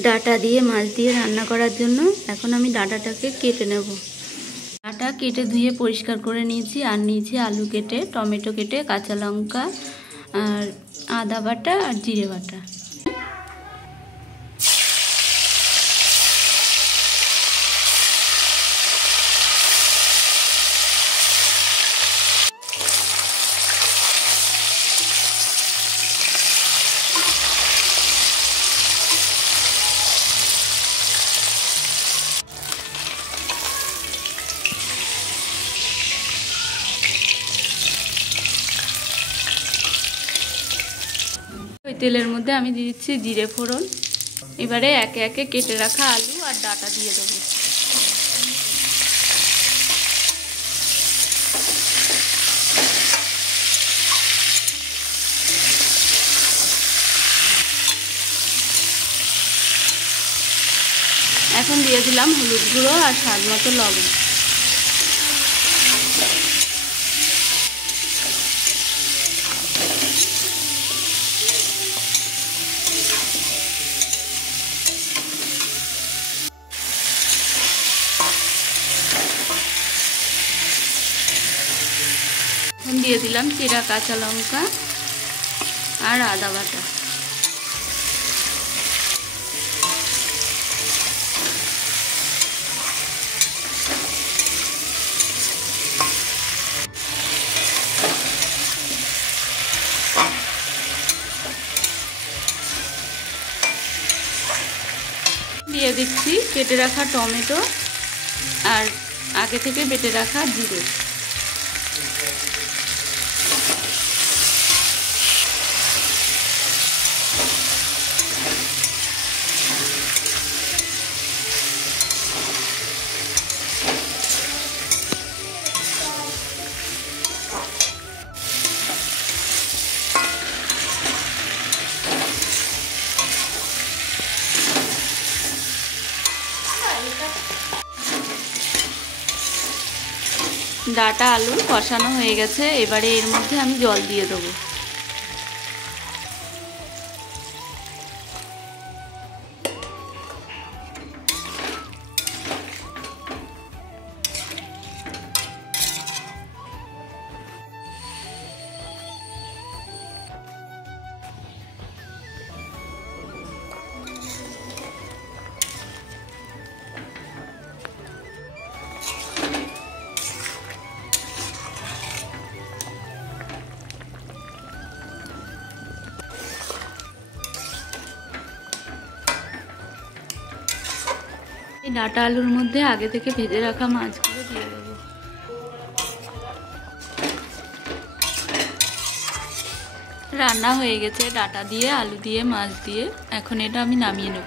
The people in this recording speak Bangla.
ডাঁটা দিয়ে মাছ দিয়ে রান্না করার জন্য এখন আমি ডাঁটাটাকে কেটে নেব। ডাঁটা কেটে ধুয়ে পরিষ্কার করে নিয়েছি, আর নিয়েছি আলু কেটে, টমেটো কেটে, কাঁচা লঙ্কা আর আদা বাটা আর জিরে বাটা। ওই তেলের মধ্যে আমি দিয়ে দিচ্ছি জিরে ফোড়ন। এবারে একে একে কেটে রাখা আলু আর ডাঁটা দিয়ে দেবো। এখন দিয়ে দিলাম হলুদ গুঁড়ো আর স্বাদ মতো লবণ। এখন দিয়ে দিলাম চিরা কাঁচা লঙ্কা আর আদা বাটা। দিয়ে দিচ্ছি কেটে রাখা টমেটো আর আগে থেকে বেটে রাখা জিরে। ডাঁটা আলু কষানো হয়ে গেছে, এবারে এর মধ্যে আমি জল দিয়ে দেবো। এই ডাঁটা আলুর মধ্যে আগে থেকে ভেজে রাখা মাছগুলো দিয়ে দেবো। রান্না হয়ে গেছে ডাঁটা দিয়ে, আলু দিয়ে, মাছ দিয়ে। এখন এটা আমি নামিয়ে নেব।